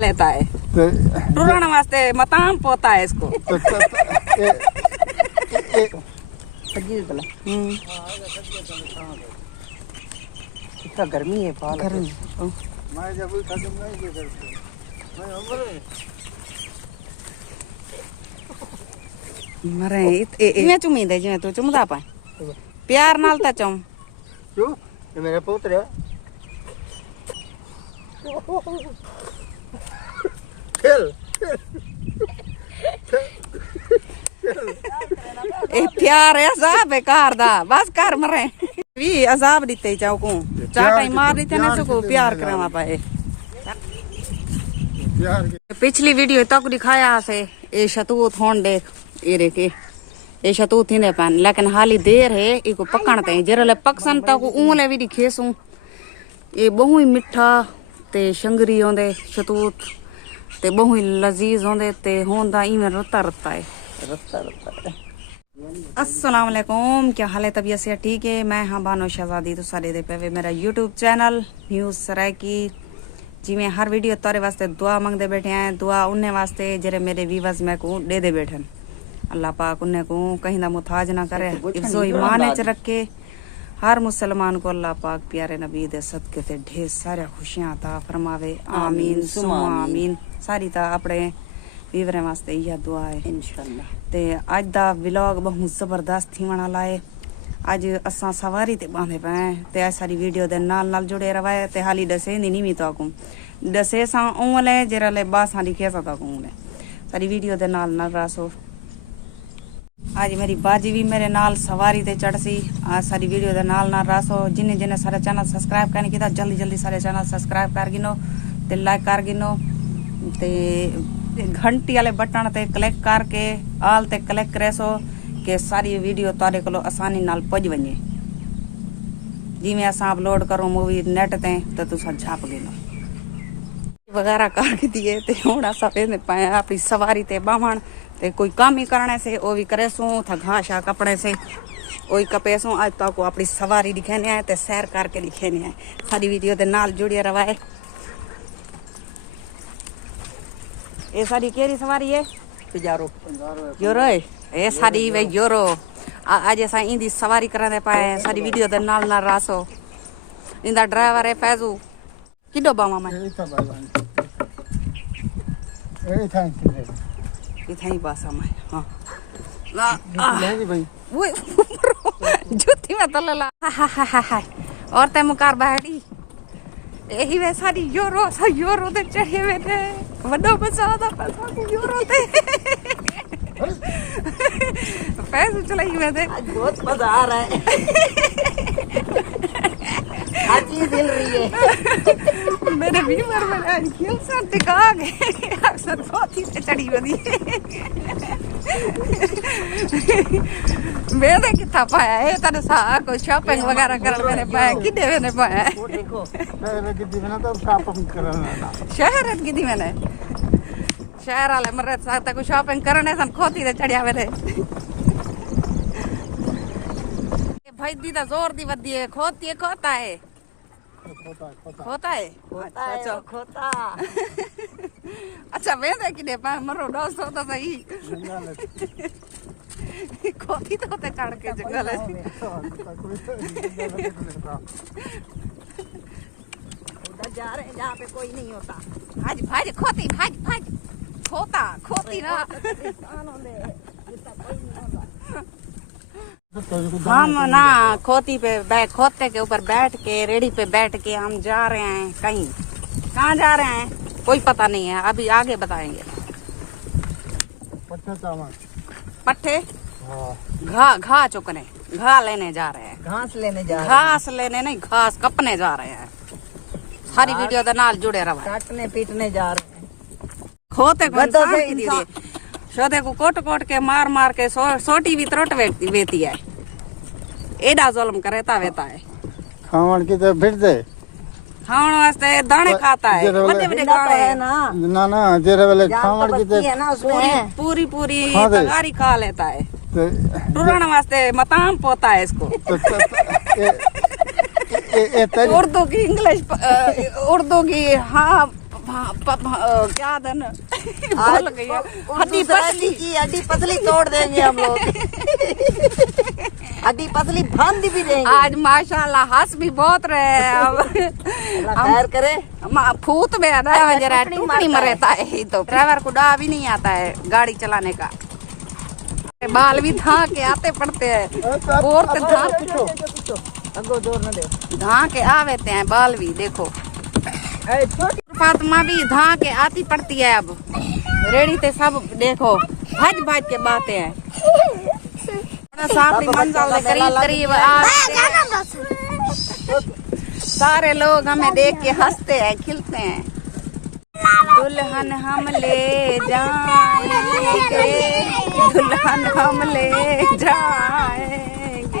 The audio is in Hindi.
लेता है टूरण वास्ते मताम पोता है इसको। इतना गर्मी है पाल गर्मी मरे इतने चुमी दे जिवें तू चुमदा पाए प्यार नाल ता चुम क्यों ये मेरा पुत्र है खेल ए प्यार है अजाब है कार दा बस कर मरे भी अजाब दिते जाओ को चाटाई मार देते ने सको प्यार करवा पाए। पिछली वीडियो तक दिखाया से ए शतूत होन देख ए रे के ए शतूत थीने पान लेकिन हाली देर है इको पकणते जरले पकसन ता को ऊले भी दिखेसू ए बहु ही मिठा ते शंगरी होंदे शतूत ते बहु ही लजीज होंदे ते होंदा इवें रत्ता रत्ता है रत्ता रत्ता। अस्सलाम वालेकुम, क्या हाल है? तबीयत से ठीक है? मैं हाँ बानो शहजादी तो सारे दे पे मेरा यूट्यूब चैनल न्यूज़ सराय की जी में हर वीडियो तारे वास्ते दुआ मंगते बैठे हैं। दुआ उन्हें वास्ते जरे मेरे व्यूवर्स में को दे दे बैठन अल्लाह पाक उन्हें को कहीं ना मुताज ना करे इफ्जो ईमान च रखे हर मुसलमान को अल्लाह पाक प्यारे नबी दे सदके ते ढेर सारे खुशियां अता फरमावे आमीन सुमा आमीन। सारी ता अपने व्यूवरें वास्ते यह दुआ है इंशाअल्लाह। ते आज दा व्लॉग बहुत जबरदस्त थी वाला लाए आज असा सवारी ते बांधे पे ते आज सारी वीडियो दे नाल नाल जुड़े रवाए ते हाली दसे नी मी तो को दसे सा ओले जरले बासा लिखे सा को सारी वीडियो दे नाल नाल रासो। आज मेरी बाजी भी मेरे नाल सवारी ते चढ़सी आज सारी वीडियो दे नाल नाल रासो। जिन्हें जिन्हें सारे चैनल सब्सक्राइब करने किया जल्दी जल्दी सारे चैनल सब्सक्राइब कर गिनो ते लाइक कर गिनो ते घंटी वाले बटन ते क्लिक करके आल ते क्लिक करे सो के सारी वीडियो तारे को आसानी नाल पज वने जिवें असा अपलोड करो मूवी नेट ते तो तुसा छाप गिनो वगैरह कर दिए ते हुण असा वेंदे पाए अपनी सवारी ते बावण ते कोई काम ही करने से ओ भी करे सो था घाशा कपड़े से ओई कपे सो आज तक को अपनी सवारी दिखाने है ते सैर करके दिखाने है सारी वीडियो दे नाल जुड़िए रवाए। ये सारी केरी सवारी है पिजारो योरो है ए सारी वे योरो आज ऐसा इंदी सवारी करने पाए सारी वीडियो दे नाल नाल रासो। इंदा ड्राइवर है फैजू किडो बामा में इथाई बासा में हां ले भाई वो जूती में तो ला हा और ते मुकार बैठी यही वे सारी योरो ते चढ़े बैठे वडो बचा दा पैसा को योरो ते पैसे चलाई में थे आज बहुत मजा आ रहा है आज चीज हिल रही है मेरे व्यूअर में आज खेल सा टिका गए अक्सर बहुत ही चढ़ी बदी मेरे कितना पाया है तने सा कोई शॉपिंग वगैरह कर मैंने पाया किदे मैंने पाया वो देखो मैं कितनी बना तो शॉपिंग करना शहर की मैंने शहर वाले मरे साथ को शॉपिंग करने सन खोती दे चढ़िया मेरे भाई दीदा जोर दी वदी है खोती है खोता है खोता है अच्छा खोता अच्छा मैं दे कि पा मरो डोस होता सही खोती तो होते चढ़ के जंगल है उधर जा रहे हैं जहाँ पे कोई नहीं होता भाज भाज खोती भाज भाज खोता खोती ना हम ना खोती पे खोते के ऊपर बैठ के रेडी पे बैठ के हम जा रहे हैं कहीं कहाँ जा रहे हैं कोई पता नहीं है अभी आगे बताएंगे। पट्टे घा चुकने घा लेने जा रहे हैं घास लेने जा रहे हैं घास लेने नहीं घास कपने जा रहे हैं सारी वीडियो के नाल जुड़े रहो काटने पीटने जा रहे हैं खोते को शोधे को कोट कोट के मार मार के सोटी भी त्रोट वेती है एडा जुल्म करेता वेता है खावन की तो फिर दे खावन वास्ते दाने खाता है बड़े बड़े दाने है ना ना जेरे वाले खावन की तो है ना उसमें पूरी पूरी तगारी खा लेता है टूरण वास्ते मताम पोता है इसको उर्दू की इंग्लिश उर्दू की हाँ क्या धन भूल गई है। हड्डी पसली की हड्डी पसली तोड़ देंगे हम लोग। हड्डी पसली बांध भी देंगे। आज माशाल्लाह हंस भी बहुत रहे हैं। अब खैर करे। फूत में है ना जरा टुकड़ी में रहता है। तो ड्राइवर को डा भी नहीं आता है गाड़ी चलाने का। बाल भी धा के आते पड़ते हैं और धा के आवेते हैं बाल भी। देखो फातिमा भी धा के आती पड़ती है। अब रेडी ते सब देखो भज भज के बातें हैं। सापड़ी मंजिल के करीब करीब सारे लोग हमें देख के हंसते हैं खिलते हैं। दुल्हन हम ले जाएंगे, दुल्हन हम ले जाएंगे।